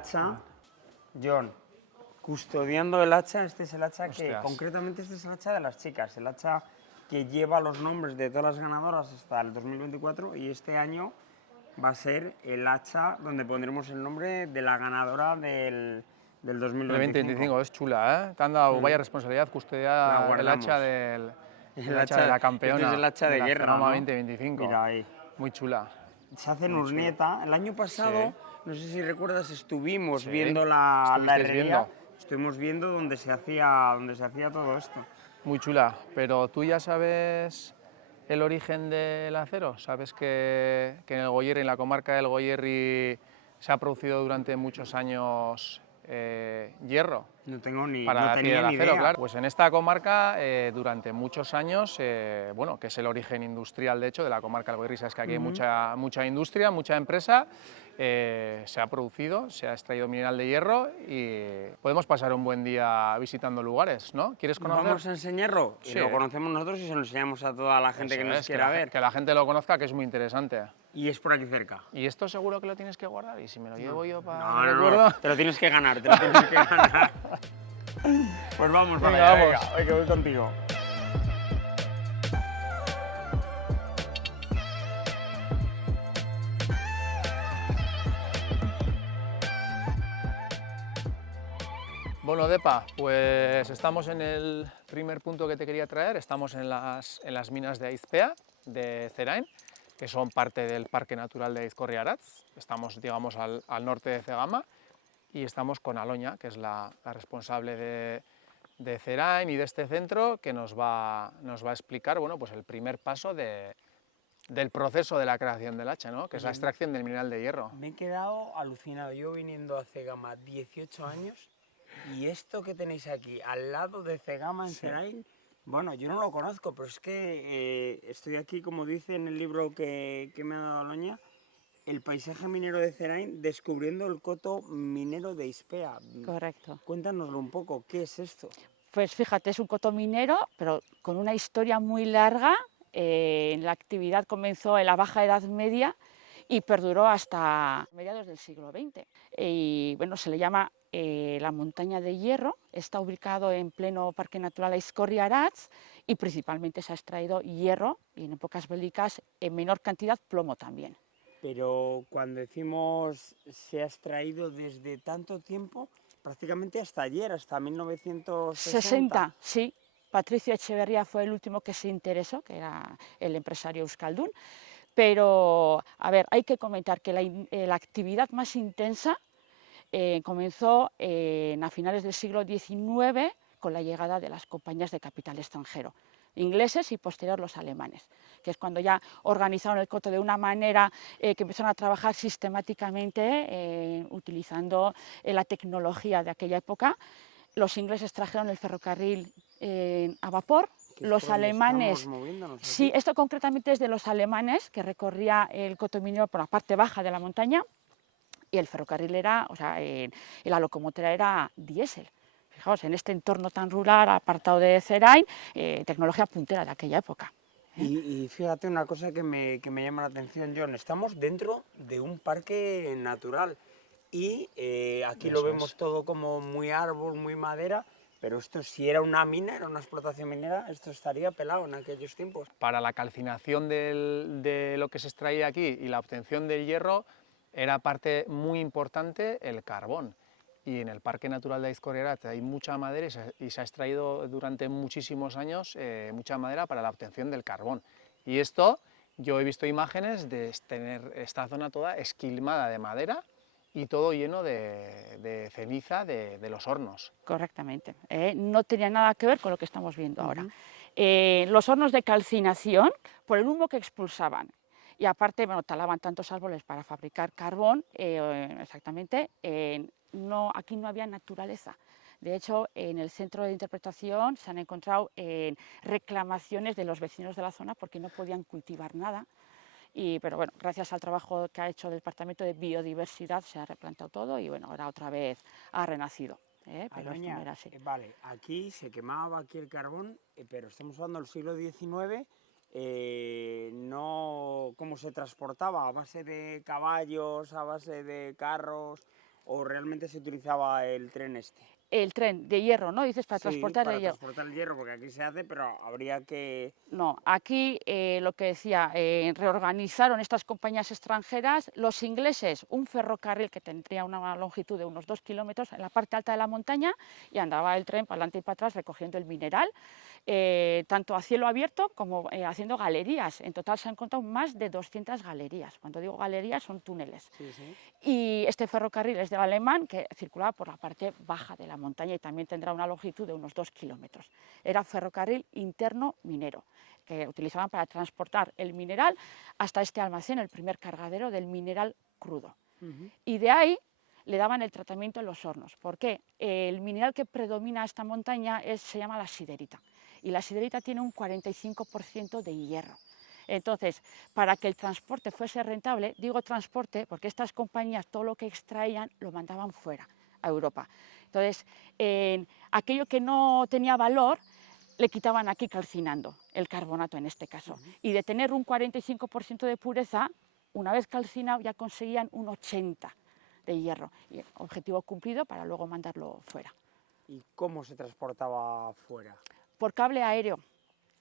hacha, John, custodiando el hacha, este es el hacha que, Hostias. concretamente este es el hacha de las chicas, el hacha que lleva los nombres de todas las ganadoras hasta el 2024 y este año va a ser el hacha donde pondremos el nombre de la ganadora del El 2025. 2025 es chula, ¿eh? Te han dado vaya responsabilidad La custodiar el guardamos. hacha del... El El hacha de la campeona. Este es el hacha de la guerra, Cegama ¿no? 2025. Mira ahí. Muy chula. Se hace en Muy Urnieta. El año pasado, Sí. no sé si recuerdas, estuvimos Sí. viendo la ¿Estuvisteis herrería. viendo? Estuvimos viendo donde se hacía todo esto. Muy chula. Pero ¿tú ya sabes el origen del acero? ¿Sabes que en el Goierri, en la comarca del Goierri, se ha producido durante muchos años hierro? No tengo ni, Para no la tenía piedra ni de acero, idea. claro. Pues en esta comarca, durante muchos años, bueno, que es el origen industrial, de hecho, de la comarca del Goierri, sabes que aquí hay mucha industria, mucha empresa, se ha producido, se ha extraído mineral de hierro y podemos pasar un buen día visitando lugares, ¿no? ¿Quieres conocer? Vamos a enseñarlo y Sí. lo conocemos nosotros y se lo enseñamos a toda la gente Eso que nos es, quiera la, ver. que la gente lo conozca, que es muy interesante. Y es por aquí cerca. Y esto seguro que lo tienes que guardar, y si me lo llevo yo para No, recuerdo... no, te lo tienes que ganar, te lo tienes que ganar. Pues vamos para Venga, allá, vamos. venga, que voy contigo. Bueno, Depa, pues estamos en el primer punto que te quería traer, estamos en las minas de Aizpea, de Zerain, que son parte del Parque Natural de Aizkorri-Aratz. Estamos, digamos, al norte de Cegama y estamos con Aloña, que es la responsable de Zerain y de este centro, que nos va a explicar, bueno, pues el primer paso del proceso de la creación del hacha, ¿no? Que es la extracción del mineral de hierro. Me he quedado alucinado, yo viniendo a Cegama 18 años y esto que tenéis aquí al lado de Cegama en Zerain, bueno, yo no lo conozco, pero es que estoy aquí, como dice en el libro que me ha dado Aloña, el paisaje minero de Zerain descubriendo el coto minero de Aizpea. Correcto. Cuéntanoslo un poco, ¿qué es esto? Pues fíjate, es un coto minero, pero con una historia muy larga. La actividad comenzó en la Baja Edad Media y perduró hasta mediados del siglo XX. Y bueno, se le llama la montaña de hierro, está ubicado en pleno Parque Natural Aizkorri-Aratz y principalmente se ha extraído hierro y en épocas bélicas en menor cantidad plomo también. Pero cuando decimos se ha extraído desde tanto tiempo, prácticamente hasta ayer, hasta 1960. Sí. Patricio Echeverría fue el último que se interesó, que era el empresario euskaldun. Pero, a ver, hay que comentar que la actividad más intensa comenzó a finales del siglo XIX con la llegada de las compañías de capital extranjero, ingleses y posterior los alemanes, que es cuando ya organizaron el coto de una manera que empezaron a trabajar sistemáticamente utilizando la tecnología de aquella época. Los ingleses trajeron el ferrocarril a vapor, los alemanes... Sí, esto concretamente es de los alemanes, que recorría el coto minero por la parte baja de la montaña, y el ferrocarril era, o sea, la locomotora era diésel. Fijaos, en este entorno tan rural, apartado de Zerain, tecnología puntera de aquella época. Y fíjate una cosa que me llama la atención, John, estamos dentro de un parque natural y aquí lo vemos todo como muy árbol, muy madera, pero esto si era una mina, era una explotación minera, esto estaría pelado en aquellos tiempos. Para la calcinación de lo que se extraía aquí y la obtención del hierro era parte muy importante el carbón. Y en el Parque Natural de Aizkorri-Aratz hay mucha madera y se ha extraído durante muchísimos años mucha madera para la obtención del carbón. Y esto, yo he visto imágenes de tener esta zona toda esquilmada de madera y todo lleno de ceniza de los hornos. Correctamente. No tenía nada que ver con lo que estamos viendo ahora. Los hornos de calcinación, por el humo que expulsaban, y aparte, bueno, talaban tantos árboles para fabricar carbón, exactamente, aquí no había naturaleza. De hecho, en el centro de interpretación se han encontrado reclamaciones de los vecinos de la zona porque no podían cultivar nada. Pero bueno, gracias al trabajo que ha hecho el Departamento de Biodiversidad se ha replantado todo y bueno, ahora otra vez ha renacido. Pero esto no era así. Vale, aquí se quemaba aquí el carbón, pero estamos hablando del siglo XIX, no cómo se transportaba, a base de caballos, a base de carros, o realmente se utilizaba el tren este? El tren de hierro, ¿no? Dices, para Sí, transportar para el hierro. transportar el hierro, porque aquí se hace, pero habría que... No, aquí lo que decía, reorganizaron estas compañías extranjeras, los ingleses, un ferrocarril que tendría una longitud de unos 2 kilómetros en la parte alta de la montaña y andaba el tren para adelante y para atrás recogiendo el mineral, tanto a cielo abierto como haciendo galerías. En total se han encontrado más de 200 galerías. Cuando digo galerías son túneles. Sí, sí. Y este ferrocarril es de alemán que circulaba por la parte baja de la montaña y también tendrá una longitud de unos 2 kilómetros. Era ferrocarril interno minero, que utilizaban para transportar el mineral hasta este almacén, el primer cargadero del mineral crudo. Y de ahí le daban el tratamiento en los hornos. ¿Por qué? El mineral que predomina esta montaña se llama la siderita. Y la siderita tiene un 45% de hierro. Entonces, para que el transporte fuese rentable, digo transporte porque estas compañías todo lo que extraían lo mandaban fuera, a Europa. Entonces, aquello que no tenía valor le quitaban aquí calcinando, el carbonato en este caso. Y de tener un 45% de pureza, una vez calcinado ya conseguían un 80% de hierro. Y objetivo cumplido para luego mandarlo fuera. ¿Y cómo se transportaba fuera? Por cable aéreo.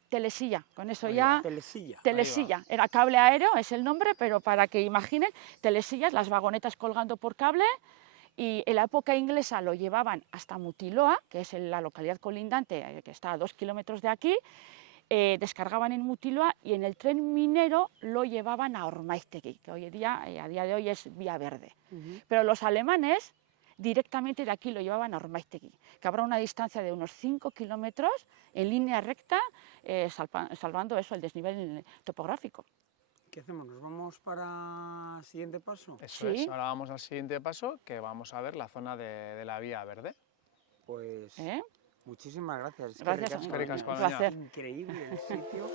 Telesilla, con eso Oiga, ya... telesilla. Telesilla, era cable aéreo, es el nombre, pero para que imaginen, telesillas, las vagonetas colgando por cable, y en la época inglesa lo llevaban hasta Mutiloa, que es la localidad colindante, que está a 2 kilómetros de aquí, descargaban en Mutiloa y en el tren minero lo llevaban a Ormaiztegui, que hoy en día, a día de hoy es Vía Verde. Pero los alemanes directamente de aquí lo llevaban a Ormaiztegui, que habrá una distancia de unos 5 kilómetros en línea recta, salvando eso, el desnivel topográfico. ¿Qué hacemos? ¿Nos vamos para el siguiente paso? Eso Sí. es, ahora vamos al siguiente paso, que vamos a ver la zona de la Vía Verde. Pues ¿Eh? muchísimas gracias. Es que Gracias, ricasco, Eskerrik asko, un Doña. placer. Increíble el sitio.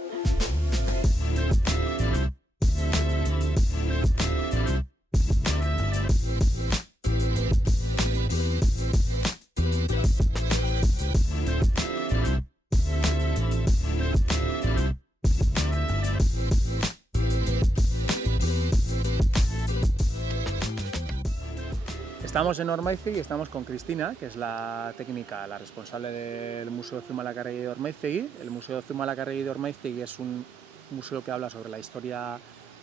Estamos en Ormaiztegui y estamos con Cristina, que es la técnica, la responsable del Museo Zumalacárregui de Ormaiztegui. El Museo Zumalacárregui de Ormaiztegui es un museo que habla sobre la historia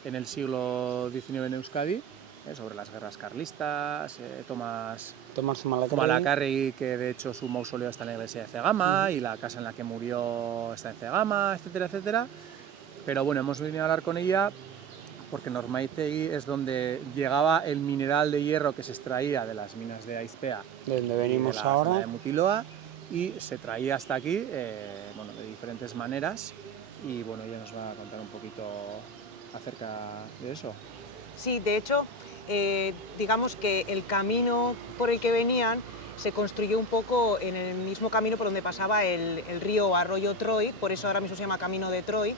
en el siglo XIX en Euskadi, sobre las guerras carlistas, Tomás Zumalacárregui, que de hecho su mausoleo está en la iglesia de Cegama y la casa en la que murió está en Cegama, etcétera, etcétera. Pero bueno, hemos venido a hablar con ella porque en Ormaiztegui es donde llegaba el mineral de hierro que se extraía de las minas de Aizpea, de donde venimos de la ahora, zona de Mutiloa, y se traía hasta aquí, bueno, de diferentes maneras, y bueno, ella nos va a contar un poquito acerca de eso. Sí, de hecho, digamos que el camino por el que venían se construyó un poco en el mismo camino por donde pasaba el río Arroyo Troy, por eso ahora mismo se llama Camino de Troy.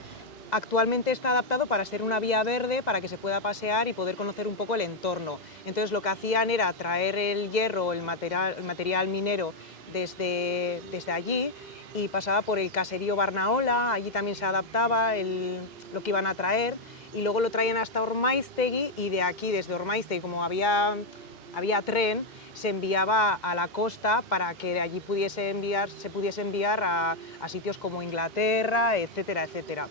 Actualmente está adaptado para ser una vía verde, para que se pueda pasear y poder conocer un poco el entorno. Entonces lo que hacían era traer el hierro, el material minero desde allí, y pasaba por el caserío Barnaola, allí también se adaptaba lo que iban a traer, y luego lo traían hasta Ormaiztegui, y de aquí, desde Ormaiztegui, como había tren, se enviaba a la costa para que de allí se pudiese enviar a sitios como Inglaterra, etcétera, etcétera.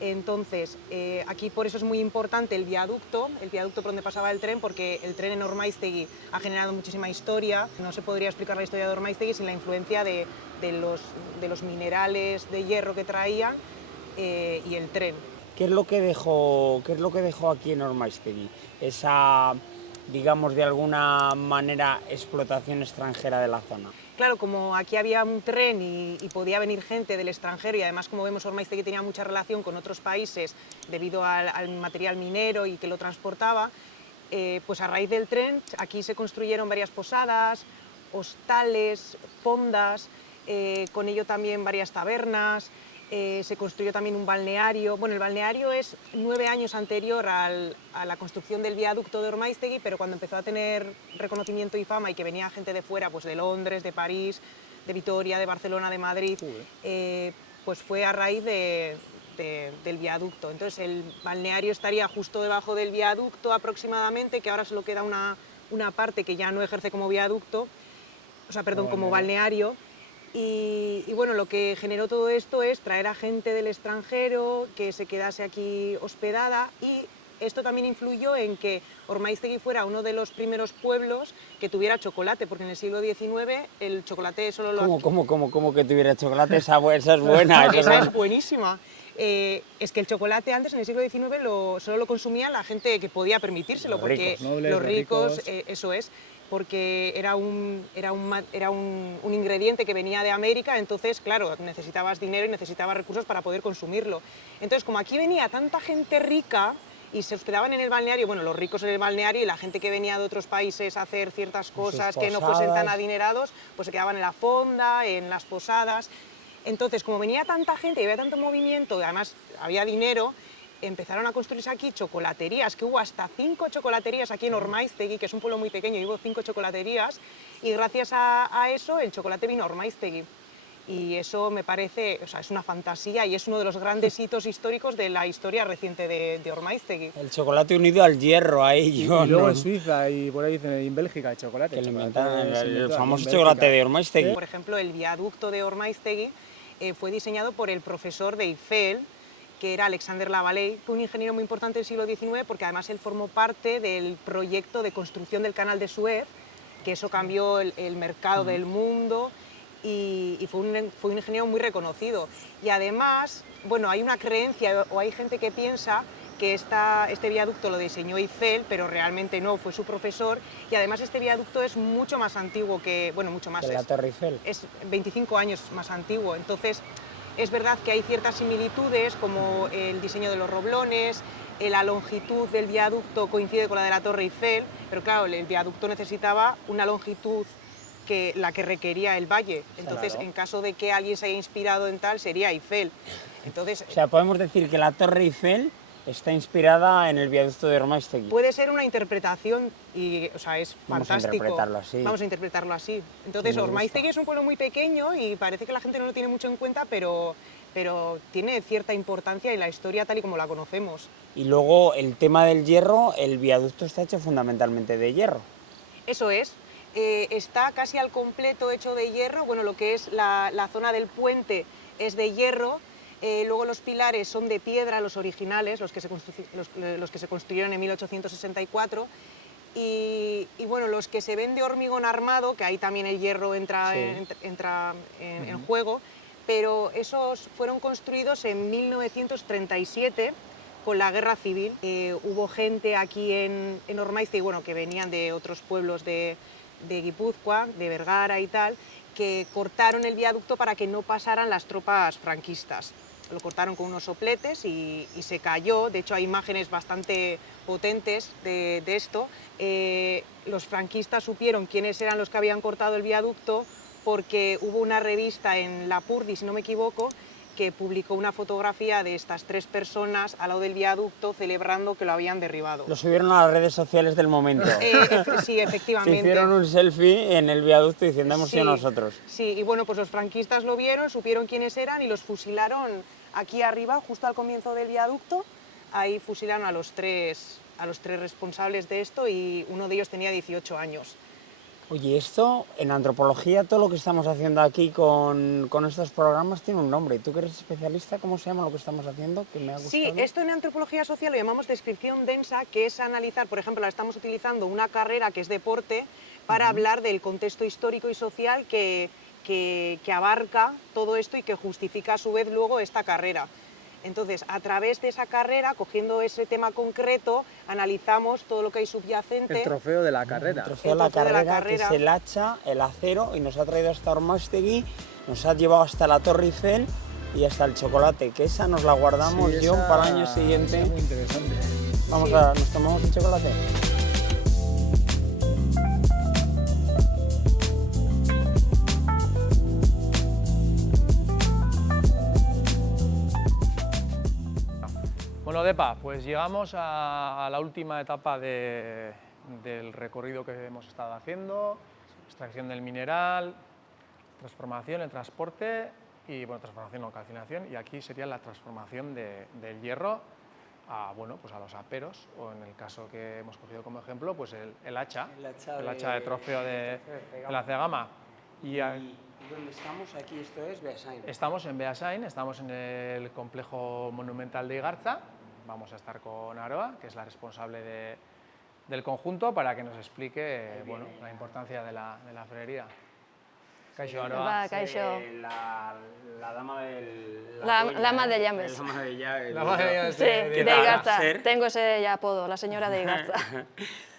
Entonces, aquí por eso es muy importante el viaducto por donde pasaba el tren, porque el tren en Ormaiztegui ha generado muchísima historia. No se podría explicar la historia de Ormaiztegui sin la influencia de los minerales de hierro que traían y el tren. ¿Qué es lo que dejó aquí en Ormaiztegui? Esa, digamos, de alguna manera, explotación extranjera de la zona. Claro, como aquí había un tren y podía venir gente del extranjero, y además, como vemos, Ormaiztegui tenía mucha relación con otros países debido al material minero y que lo transportaba, pues a raíz del tren aquí se construyeron varias posadas, hostales, fondas, con ello también varias tabernas. Se construyó también un balneario. Bueno, el balneario es 9 años anterior a la construcción del viaducto de Ormaiztegui, pero cuando empezó a tener reconocimiento y fama y que venía gente de fuera, pues de Londres, de París, de Vitoria, de Barcelona, de Madrid, pues fue a raíz del viaducto. Entonces el balneario estaría justo debajo del viaducto aproximadamente, que ahora solo queda una una parte que ya no ejerce como viaducto, o sea, perdón, como balneario. Y bueno, lo que generó todo esto es traer a gente del extranjero que se quedase aquí hospedada, y esto también influyó en que Ormaiztegui fuera uno de los primeros pueblos que tuviera chocolate, porque en el siglo XIX el chocolate solo lo... ¿Cómo que tuviera chocolate? Esa es buena. Esa es buenísima. Es que el chocolate antes, en el siglo XIX, solo lo consumía la gente que podía permitírselo, Los porque ricos. Nobles, los los ricos, ricos. eso es, porque era un ingrediente que venía de América, entonces, claro, necesitabas dinero y necesitabas recursos para poder consumirlo. Entonces, como aquí venía tanta gente rica y se hospedaban en el balneario, bueno, los ricos en el balneario y la gente que venía de otros países a hacer ciertas cosas que no fuesen tan posadas. adinerados, pues se quedaban en la fonda, en las posadas. Entonces, como venía tanta gente y había tanto movimiento, y además había dinero, empezaron a construirse aquí chocolaterías, que hubo hasta 5 chocolaterías aquí en Ormaiztegui, que es un pueblo muy pequeño, y hubo 5 chocolaterías, y gracias a eso el chocolate vino a Ormaiztegui. Y eso me parece, o sea, es una fantasía y es uno de los grandes hitos históricos de la historia reciente de Ormaiztegui. El chocolate unido al hierro, a ello. Y luego ¿no? en Suiza y por ahí dicen en Bélgica el chocolate. Que le chocolate inventaron se el inventó aquí en famoso Bélgica. chocolate de Ormaiztegui. Por ejemplo, el viaducto de Ormaiztegui fue diseñado por el profesor de Eiffel, que era Alexander Lavallee, un ingeniero muy importante del siglo XIX, porque además él formó parte del proyecto de construcción del canal de Suez, que eso cambió el mercado del mundo, y fue un ingeniero muy reconocido. Y además, bueno, hay una creencia, o hay gente que piensa que este viaducto lo diseñó Eiffel, pero realmente no, fue su profesor, y además este viaducto es mucho más antiguo que, bueno, mucho más, De la Torre Eiffel. es 25 años más antiguo, entonces es verdad que hay ciertas similitudes, como el diseño de los roblones, la longitud del viaducto coincide con la de la Torre Eiffel, pero claro, el viaducto necesitaba una longitud la que requería el valle, entonces Claro. en caso de que alguien se haya inspirado en tal, sería Eiffel. Entonces, O sea, podemos decir que la Torre Eiffel está inspirada en el viaducto de Ormaiztegui. puede ser una interpretación y, o sea, es Vamos a fantástico. interpretarlo así. Vamos a interpretarlo así. Entonces, Me gusta. Ormaiztegui es un pueblo muy pequeño y parece que la gente no lo tiene mucho en cuenta, pero tiene cierta importancia en la historia tal y como la conocemos. Y luego el tema del hierro, el viaducto está hecho fundamentalmente de hierro. Eso es. Está casi al completo hecho de hierro. Bueno, lo que es la zona del puente es de hierro. Luego los pilares son de piedra, los originales, los que se construyeron en 1864. Y bueno, los que se ven de hormigón armado, que ahí también el hierro entra, Sí. en juego, pero esos fueron construidos en 1937 con la guerra civil. Hubo gente aquí en Ormaiztegui, bueno, que venían de otros pueblos de Guipúzcoa, de Vergara y tal, que cortaron el viaducto para que no pasaran las tropas franquistas. Lo cortaron con unos sopletes y se cayó. De hecho, hay imágenes bastante potentes de esto. Los franquistas supieron quiénes eran los que habían cortado el viaducto porque hubo una revista en Lapurdi, si no me equivoco, que publicó una fotografía de estas 3 personas al lado del viaducto celebrando que lo habían derribado. Lo subieron a las redes sociales del momento. Sí, Se efectivamente. hicieron un selfie en el viaducto diciendo hemos sido Sí, nosotros. Sí, y bueno, pues los franquistas lo vieron, supieron quiénes eran y los fusilaron aquí arriba, justo al comienzo del viaducto. Ahí fusilaron a los tres responsables de esto y uno de ellos tenía 18 años. Oye, esto en antropología, todo lo que estamos haciendo aquí con estos programas tiene un nombre. ¿Tú que eres especialista, cómo se llama lo que estamos haciendo? Que me ha gustado. Sí, esto en antropología social lo llamamos descripción densa, que es analizar, por ejemplo, ahora estamos utilizando una carrera que es deporte para hablar del contexto histórico y social que abarca todo esto y que justifica a su vez luego esta carrera. Entonces, a través de esa carrera, cogiendo ese tema concreto, analizamos todo lo que hay subyacente. El trofeo de la carrera. El trofeo de la trofeo de la carrera, que es carrera. el hacha, el acero, y nos ha traído hasta Ormaiztegui, nos ha llevado hasta la Torre Eiffel y hasta el chocolate, que esa nos la guardamos, Sí, John, esa- para el año siguiente. esa es muy interesante. Vamos Sí. ¿nos tomamos el chocolate? Bueno, Depa, pues llegamos a la última etapa del recorrido que hemos estado haciendo, extracción del mineral, transformación, el transporte y, bueno, transformación o calcinación, y aquí sería la transformación del hierro bueno, pues a los aperos, o en el caso que hemos cogido como ejemplo, pues el hacha, El hacha de trofeo de la Cegama. ¿Y dónde estamos? Aquí esto es Beasain. Estamos en Beasain, estamos en el complejo monumental de Igarza. Vamos a estar con Aroa, que es la responsable del conjunto, para que nos explique bueno, la importancia de la ferrería. Kaixo, Aroa. Va, kaixo. La dama del... La ama de llaves. La ama de llaves. La ama de llaves Sí, de tal? Igarza. Ser. Tengo ese ya apodo, la señora de Igarza.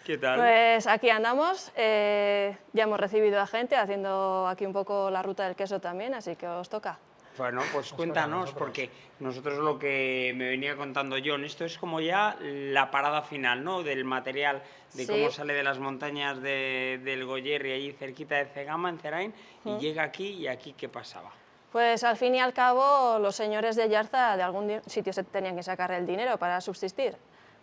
¿Qué tal? Pues aquí andamos, ya hemos recibido a gente haciendo aquí un poco la ruta del queso también, así que os toca. Bueno, pues cuéntanos, porque nosotros lo que me venía contando John, esto es como ya la parada final, ¿no?, del material, de Sí. cómo sale de las montañas del Goierri, allí cerquita de Cegama, en Zerain, y llega aquí, y aquí, ¿qué pasaba? Pues al fin y al cabo los señores de Igarza de algún sitio se tenían que sacar el dinero para subsistir.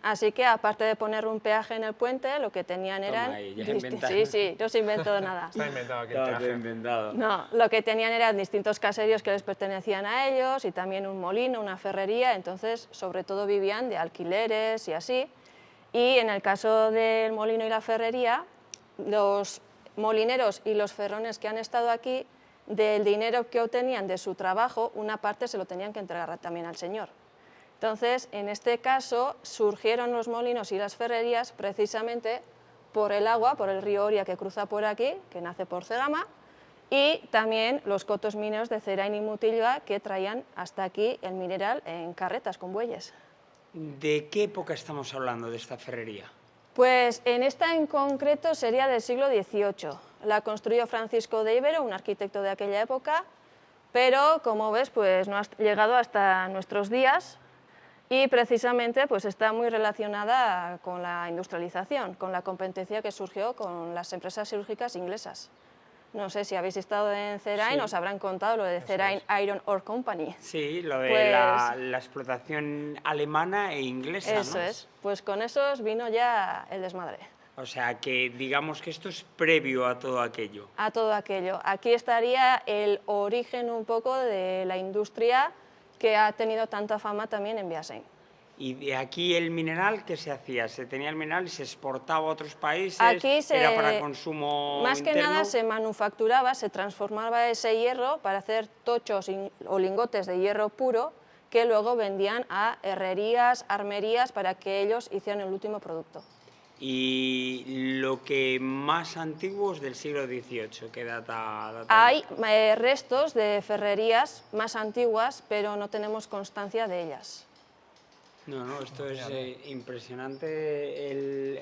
Así que aparte de poner un peaje en el puente, lo que tenían Toma eran... ahí, ya inventaste. Sí, sí, no se inventó nada. Está inventado aquí el Todo peaje. inventado. No, lo que tenían eran distintos caseríos que les pertenecían a ellos y también un molino, una ferrería, entonces sobre todo vivían de alquileres y así. Y en el caso del molino y la ferrería, los molineros y los ferrones que han estado aquí, del dinero que obtenían de su trabajo, una parte se lo tenían que entregar también al señor. Entonces, en este caso, surgieron los molinos y las ferrerías precisamente por el agua, por el río Oria que cruza por aquí, que nace por Cegama, y también los cotos mineros de Zerain y Mutilva que traían hasta aquí el mineral en carretas con bueyes. ¿De qué época estamos hablando de esta ferrería? Pues en esta en concreto sería del siglo XVIII. La construyó Francisco de Ibero, un arquitecto de aquella época, pero como ves, pues no ha llegado hasta nuestros días. Y precisamente pues está muy relacionada con la industrialización, con la competencia que surgió con las empresas siderúrgicas inglesas. No sé si habéis estado en Zerain, Sí. os habrán contado lo de Zerain Iron Ore Company. Sí, lo de Pues- la explotación alemana e inglesa, Eso ¿no? es, pues con esos vino ya el desmadre, O sea, que digamos que esto es previo a todo aquello. a todo aquello. Aquí estaría el origen un poco de la industria que ha tenido tanta fama también en Beasain. Y de aquí el mineral, ¿qué se hacía? Se tenía el mineral y se exportaba a otros países, Aquí era para consumo más que interno. nada se manufacturaba, se transformaba ese hierro para hacer tochos o lingotes de hierro puro que luego vendían a herrerías, armerías para que ellos hicieran el último producto. Y lo que más antiguo es del siglo XVIII, que data Hay restos de ferrerías más antiguas, pero no tenemos constancia de ellas. No, no, esto es impresionante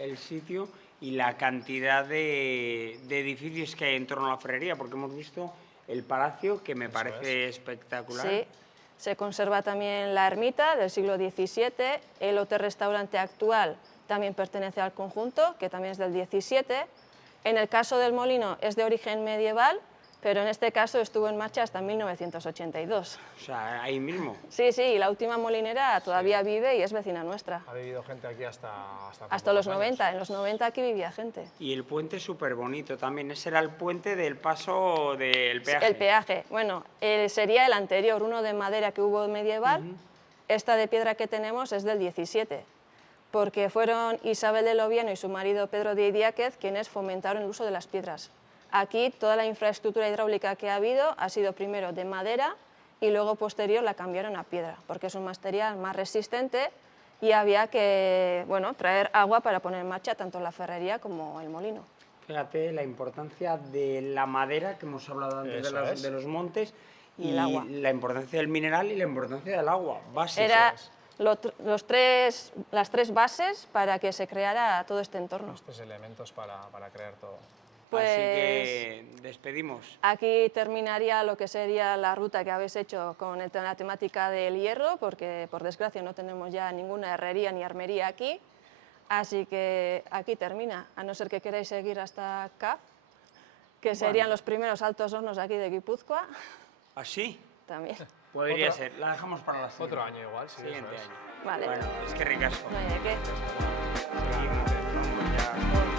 el sitio y la cantidad de edificios que hay en torno a la ferrería, porque hemos visto el palacio, que me parece espectacular. Sí, se conserva también la ermita del siglo XVII, el hotel-restaurante actual también pertenece al conjunto, que también es del XVII. En el caso del molino es de origen medieval, pero en este caso estuvo en marcha hasta 1982. O sea, ahí mismo. Sí, sí, y la última molinera todavía vive y es vecina nuestra. Ha vivido gente aquí hasta Hasta los pocos años. 90, en los 90 aquí vivía gente. Y el puente súper bonito también. Ese era el puente del paso del peaje. El peaje, bueno, sería el anterior, uno de madera que hubo medieval. Esta de piedra que tenemos es del 17, porque fueron Isabel de Loviano y su marido Pedro de Idiáquez quienes fomentaron el uso de las piedras. Aquí toda la infraestructura hidráulica que ha habido ha sido primero de madera y luego posterior la cambiaron a piedra, porque es un material más resistente y había que traer agua para poner en marcha tanto la ferrería como el molino. Fíjate la importancia de la madera, que hemos hablado antes Eso es. de los montes, Y el agua. la importancia del mineral y la importancia del agua, básico. Era las tres bases para que se creara todo este entorno. Los tres elementos para crear todo. Pues Así que despedimos. aquí terminaría lo que sería la ruta que habéis hecho con la temática del hierro, porque por desgracia no tenemos ya ninguna herrería ni armería aquí. Así que aquí termina, a no ser que queráis seguir hasta Caf, que serían los primeros altos hornos aquí de Guipúzcoa. ¿Así? También. Podría ser. La dejamos para la Otro año igual, sí. siguiente eso es. año. Vale. Bueno, es que ricasco. No hay de qué. Seguimos. Vamos ya.